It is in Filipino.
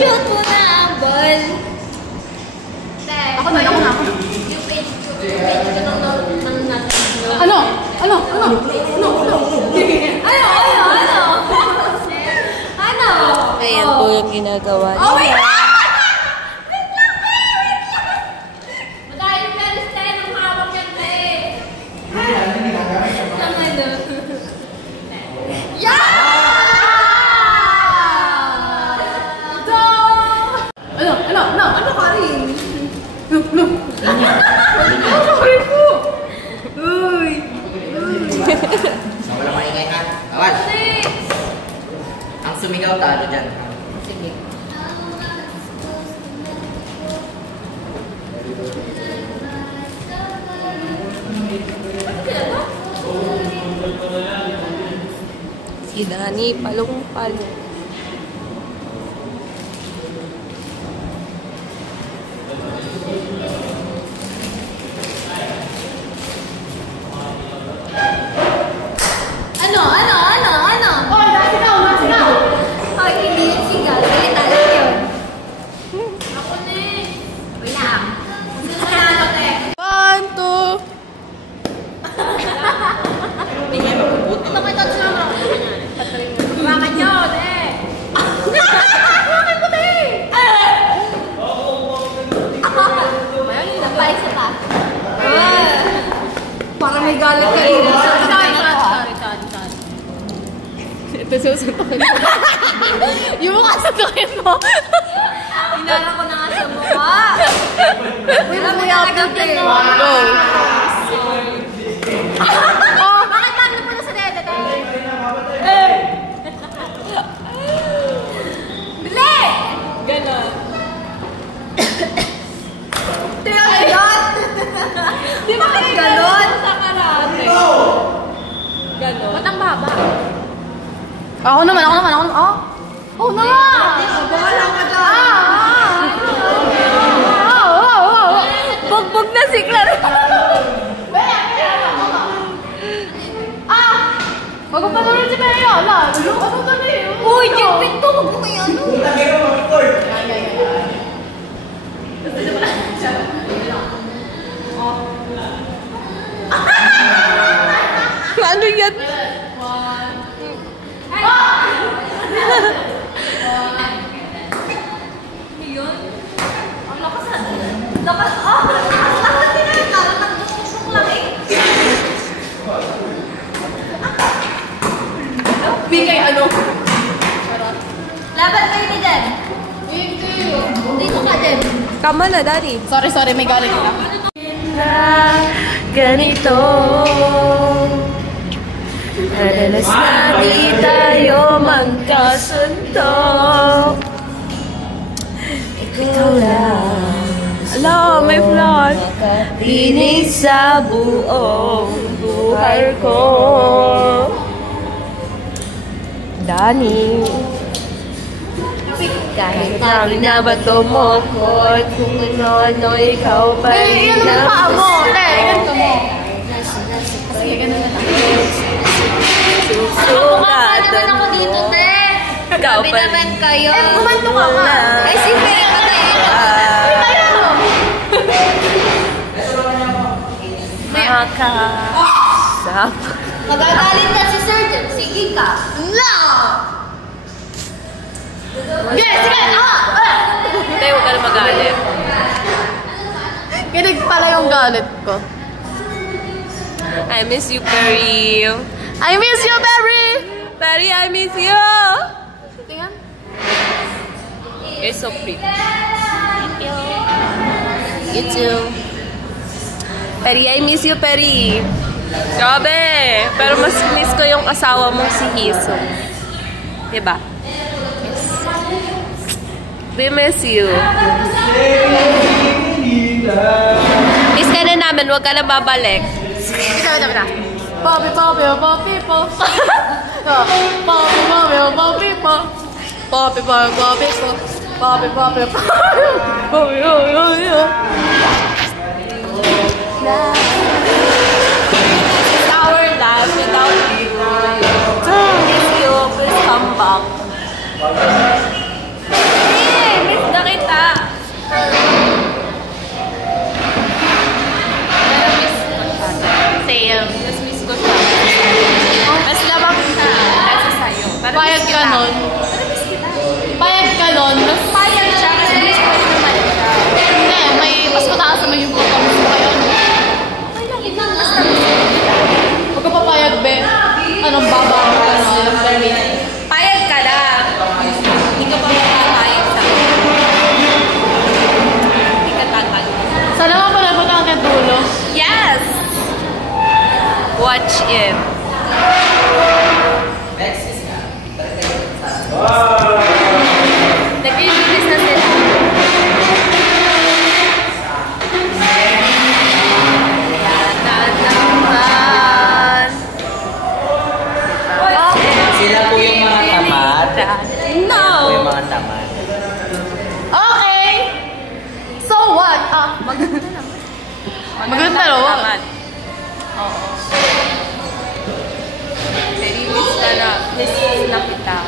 I-shoot mo na ang ball. Ako na. Yung page ko ng natin. Ano? Ayan po yung ginagawa niya. Oh, wait lang! Wait lang! Madahil peris tayo ng hawak yan, eh. Ano ka rin? Ano ka rin po? Uy! Wala maingay ha. Awal. Ang sumigaw talo dyan. Sige. Si Dani, palong-palong. Ano? Oh, nasinaw! Ay, hindi yun sigaw. Galit tayo yun. Ako na eh. Wait lang. Nanalo tayo. 1, 2. Tingin mabubuti. Ito kay Tots naman. Bakit yun eh? Bakit mo tayo eh? Napay sa ta. Parang may galit ka rin. Sorry. Ito susuntokin mo. Yung mukha suntukin mo. Hinala ko na nga sa mukha. Alam mo yung agad Go. Bakit talo mo na sa dede? Bili! Ganon. Ganon! Di ba kayo ganon? Sa karate. Ganon. Ba't ang baba? Ako naman. Oh! Oh, naman! Bahala ka dyan! Bugbog na si Clara. Wag mo pa naman si Maria! Ano ba na yun? Uy, Jeffrey to! Huwag mo kayo ano? Ano yan? Yun? Ang lakas na. Lakas! Oh! Lakas din na yung parang nagdusok lang eh. Bigay ano? Laban kayo ni Dan. Dito ka, Dan. Tama na, Daddy. Sorry, may galit ka. Ganito Madalas na di tayo magkasundo. Ikaw lang Hello, may flash. Pinig sa buong buhay ko. Dani, kahit na binabato mo ko, kung ano ikaw pa rin Ganito mo. Sige, ganun na lang. Mukha naman ako dito, te. Ikaw Sabi pa naman kayo. Kumanto ka nga. Ay, si Faye ka na eh. Makakasap. Magagalit na si Surgeon. Sige ka. No! Sige! Hindi, huwag ka na magalit. Kinig pala yung galit ko. I miss you, Perry. I miss you, Berry! Perry, I miss you. Tingnan. You're so pretty. You too. Perry, I miss you, Perry. Grabe. Pero mas miss ko yung asawa mong si Hiso. Diba? Yes. We miss you. Miss ka na namin. Huwag ka na babalik. Bita. Poppy, poppy, poppy, poppy. Poppy, poppy, poppy, poppy. Poppy, poppy, poppy, poppy, poppy, poppy. Our life without you. Miss you. Please come back. watch it. Alexis nga. Nag-release na sila. Sila po yung mga tamad. No! Sila po yung mga tamad. Okay! So what? Maganda lang. Maganda lang. Tamad. Oo. Nag-release na kita.